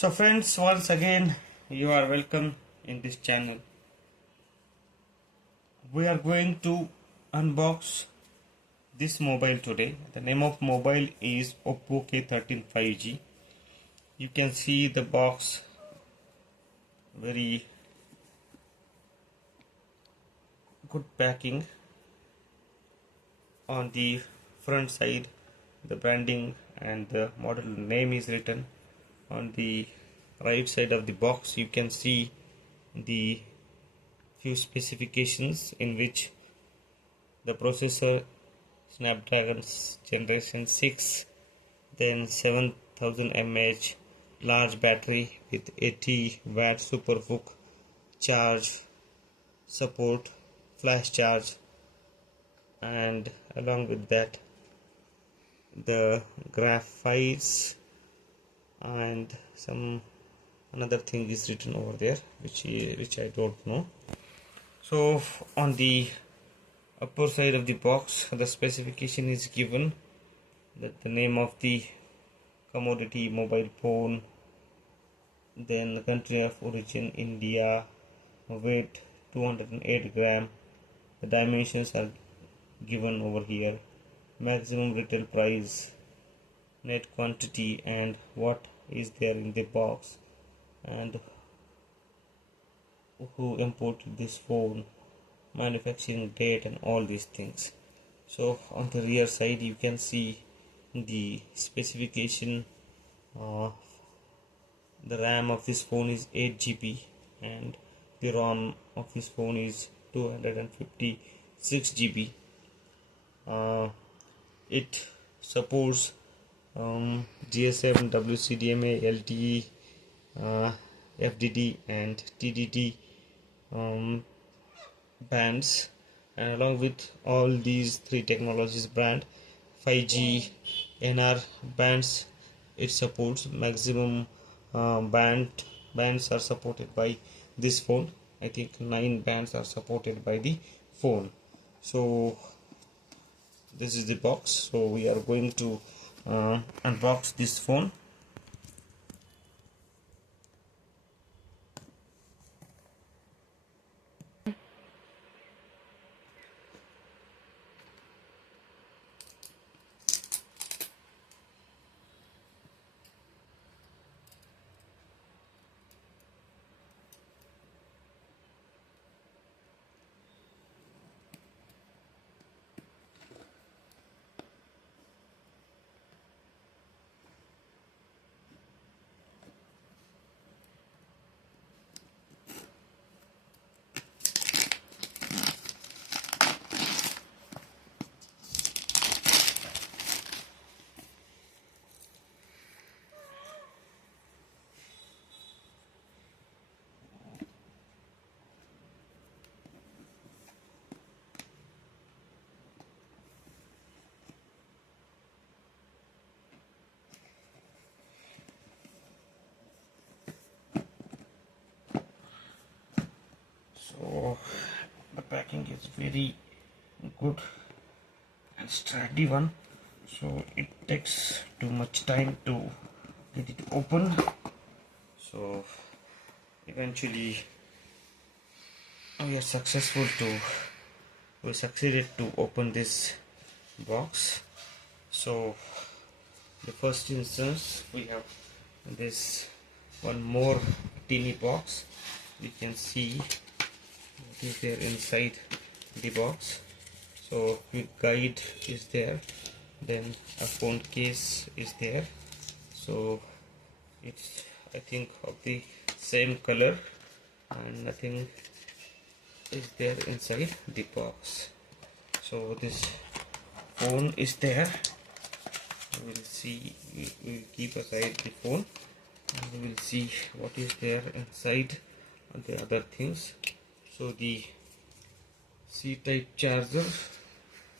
So friends, once again you are welcome in this channel. We are going to unbox this mobile today. The name of mobile is Oppo K13 5G. You can see the box, very good packing. On the front side the branding and the model name is written. On the right side of the box you can see the few specifications, in which the processor Snapdragon generation 6, then 7000 mAh large battery with 80 watt superbook charge support, flash charge, and along with that the graphics and some another thing is written over there which I don't know. So on the upper side of the box the specification is given, that the name of the commodity mobile phone, then the country of origin India, weight 208 gram, the dimensions are given over here, maximum retail price, net quantity, and what is there in the box, and who imported this phone, manufacturing date, and all these things. So on the rear side you can see the specification. The RAM of this phone is 8 GB and the ROM of this phone is 256 GB. It supports GSM, WCDMA, LTE, FDD, and TDD bands, and along with all these three technologies brand 5G NR bands it supports. Maximum bands are supported by this phone. I think 9 bands are supported by the phone. So this is the box. So we are going to unbox this phone. So the packing is very good and sturdy one, so it takes too much time to get it open. So eventually we succeeded to open this box. So the first instance we have this one more teeny box. We can see what is there inside the box. So quick guide is there, then a phone case is there. So it's, I think, of the same color, and nothing is there inside the box. So this phone is there. We will see, we will keep aside the phone and we will see what is there inside the other things. So the C-type charger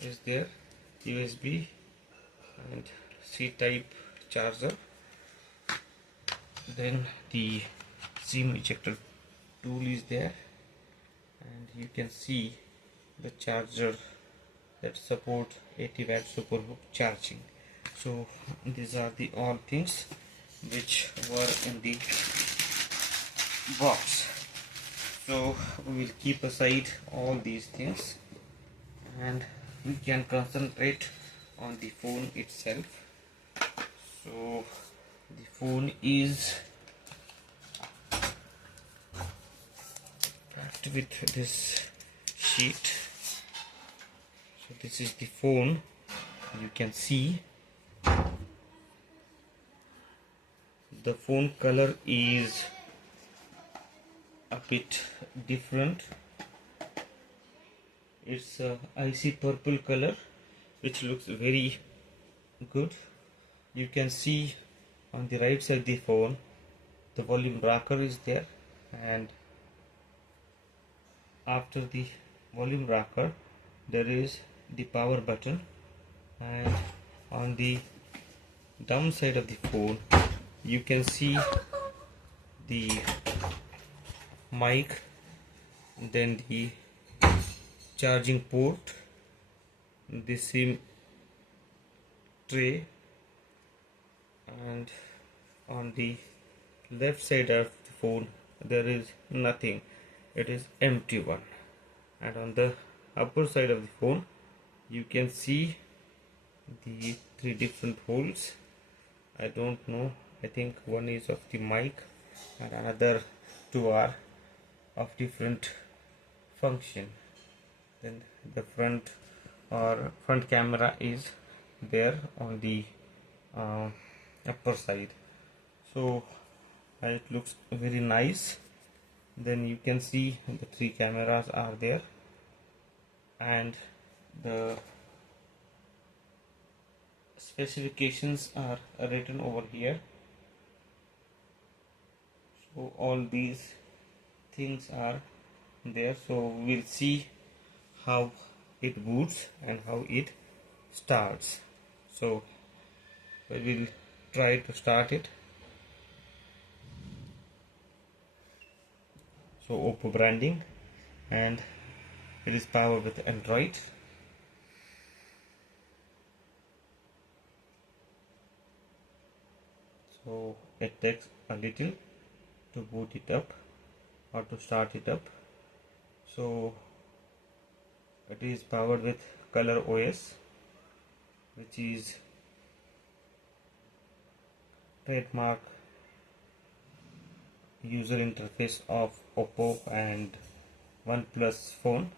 is there, USB and C-type charger. Then the SIM ejector tool is there, and you can see the charger that support 80 watt superbook charging. So these are the all things. which were in the box. So we will keep aside all these things and we can concentrate on the phone itself. So the phone is packed with this sheet. So this is the phone. You can see the phone color is a bit different. It's a icy purple color which looks very good. You can see on the right side of the phone the volume rocker is there, and after the volume rocker there is the power button, and on the down side of the phone you can see the mic, then the charging port, the SIM tray, and on the left side of the phone there is nothing, it is empty one. And on the upper side of the phone you can see the three different holes. I don't know, I think one is of the mic and another two are of different function. Then the front or front camera is there on the upper side, so it looks very nice. Then you can see the three cameras are there, and the specifications are written over here. So all these things are there, so we'll see how it boots and how it starts. So we will try to start it. So Oppo branding, and it is powered with Android. So it takes a little to boot it up or to start it up. So it is powered with Color OS, which is trademark user interface of Oppo and OnePlus phone.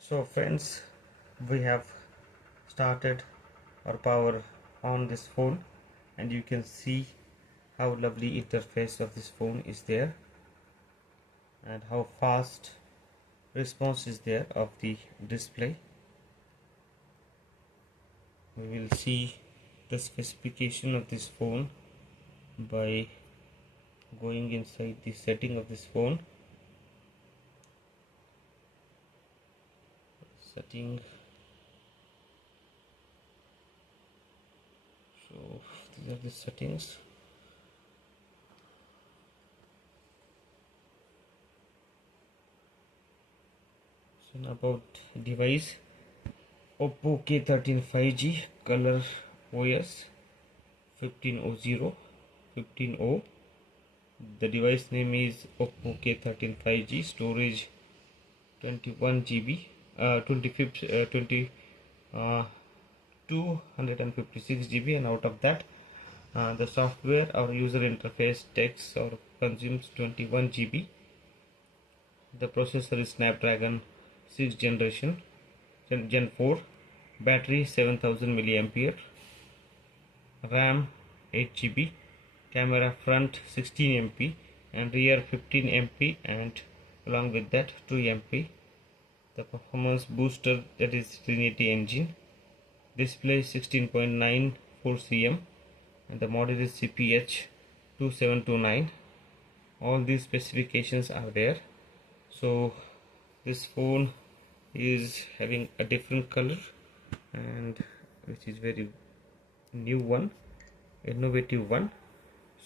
So friends, we have started our power on this phone, and you can see how lovely interface of this phone is there and how fast response is there of the display. We will see the specification of this phone by going inside the setting of this phone. Setting. So these are the settings. So about device, Oppo K13 5G, color OS 1500 15O. The device name is Oppo K13 5G. Storage 21 GB, 256 GB, and out of that the software or user interface takes or consumes 21 GB. The processor is Snapdragon 6 generation Gen 4. Battery 7000 milliampere. RAM 8 GB. Camera front 16 MP and rear 15 MP, and along with that 2 MP. The performance booster, that is Trinity engine. Display 16.94 cm and the model is CPH 2729. All these specifications are there. So this phone is having a different color, and which is very new one, innovative one.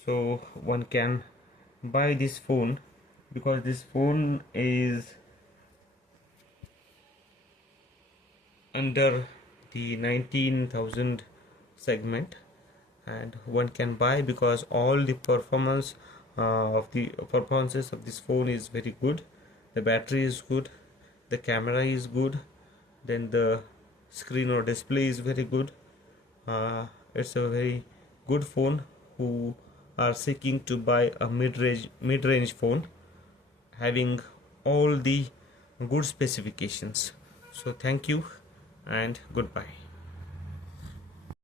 So one can buy this phone because this phone is under the 19,000 segment, and one can buy because all the performances of this phone is very good. The battery is good, the camera is good, then the screen or display is very good. It's a very good phone who are seeking to buy a mid-range phone having all the good specifications. So thank you and goodbye.